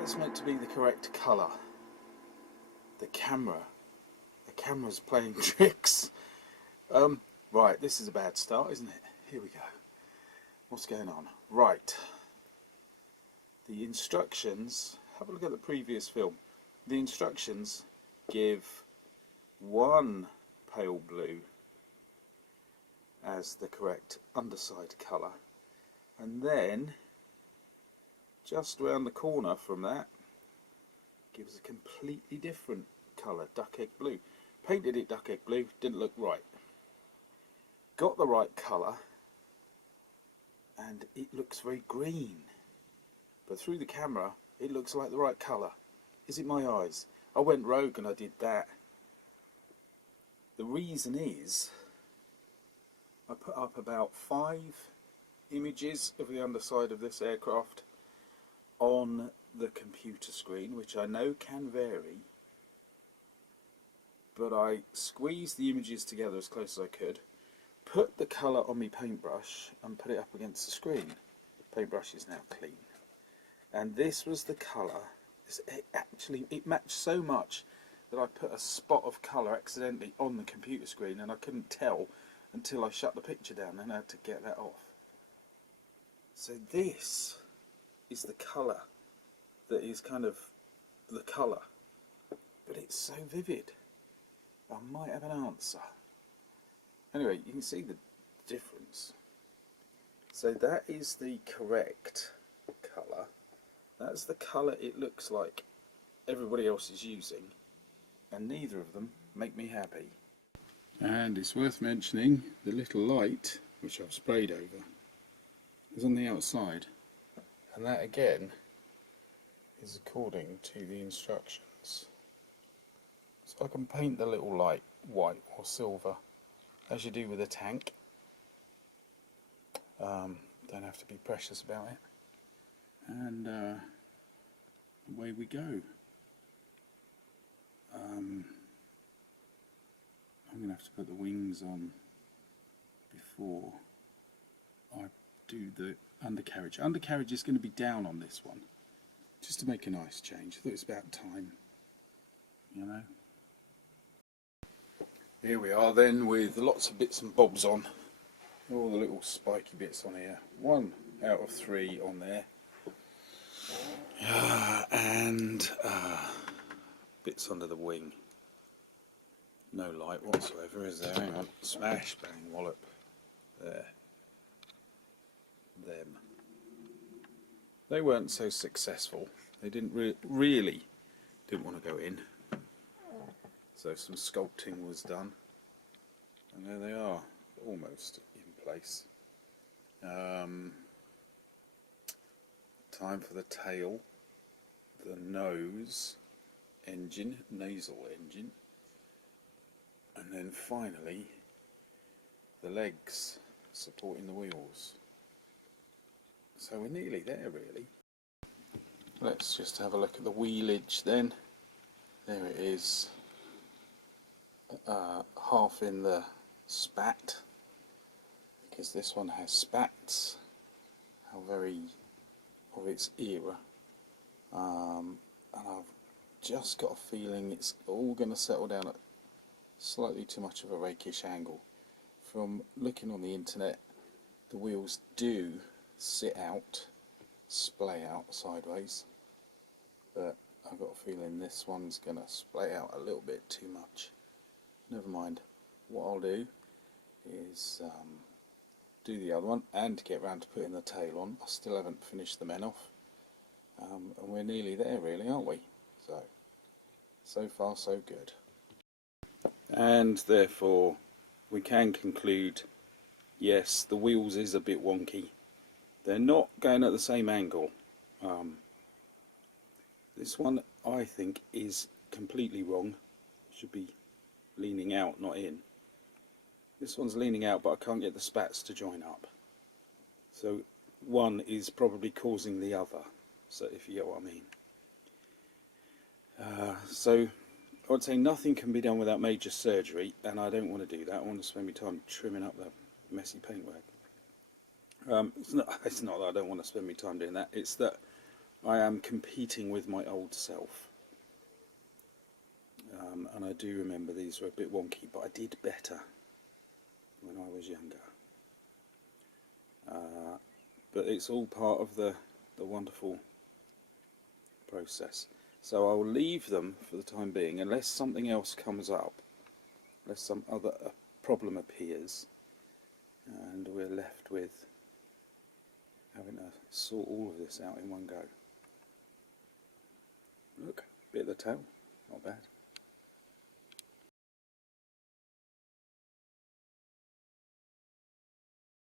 That's meant to be the correct colour. The camera's playing tricks. Right, this is a bad start, isn't it? Here we go. What's going on? Right. The instructions, have a look at the previous film. The instructions give one pale blue as the correct underside colour, and then just round the corner from that gives a completely different colour, duck egg blue. Painted it duck egg blue, didn't look right. Got the right colour and it looks very green, but through the camera it looks like the right colour. Is it my eyes? I went rogue and I did that. The reason is I put up about 5 images of the underside of this aircraft on the computer screen, which I know can vary, but I squeezed the images together as close as I could, put the colour on my paintbrush and put it up against the screen. The paintbrush is now clean, and this was the colour. It matched so much that I put a spot of colour accidentally on the computer screen and I couldn't tell until I shut the picture down and I had to get that off. So this is the colour that is kind of the colour, but it's so vivid. I might have an answer. Anyway, you can see the difference. So that is the correct colour. That's the colour it looks like everybody else is using, and neither of them make me happy. And it's worth mentioning the little light, which I've sprayed over, is on the outside, and that again is according to the instructions. So I can paint the little light white or silver, as you do with a tank. Don't have to be precious about it. And away we go. I'm going to have to put the wings on before I do the undercarriage. Undercarriage is going to be down on this one, just to make a nice change. I thought it's about time, you know. Here we are then with lots of bits and bobs on. All the little spiky bits on here. 1 out of 3 on there. And bits under the wing. No light whatsoever, is there? Hang on. Smash, bang, wallop. There. Them. They weren't so successful. They didn't really didn't want to go in. So some sculpting was done. And there they are, almost in place. Time for the tail, the nose, nasal engine, and then finally the legs supporting the wheels. So we're nearly there really. Let's just have a look at the wheelage then. There it is, half in the spat, because this one has spats, how very of its era, and I've just got a feeling it's all going to settle down at slightly too much of a rakish angle. From looking on the internet, the wheels do sit out, splay out sideways, but I've got a feeling this one's going to splay out a little bit too much. Never mind. What I'll do is do the other one and get round to putting the tail on. I still haven't finished the men off, and we're nearly there really, aren't we? So far so good. And therefore we can conclude, yes, the wheels is a bit wonky. They're not going at the same angle. This one I think is completely wrong. Should be leaning out, not in. This one's leaning out, but I can't get the spats to join up. So one is probably causing the other, so if you get what I mean. So I would say nothing can be done without major surgery, and I don't want to do that. I want to spend my time trimming up that messy paintwork. It's not that I don't want to spend my time doing that, it's that I am competing with my old self. And I do remember these were a bit wonky, but I did better when I was younger. But it's all part of the wonderful process. So I'll leave them for the time being, unless something else comes up, unless some other problem appears, and we're left with having to sort all of this out in one go. Look, bit of the tail, not bad.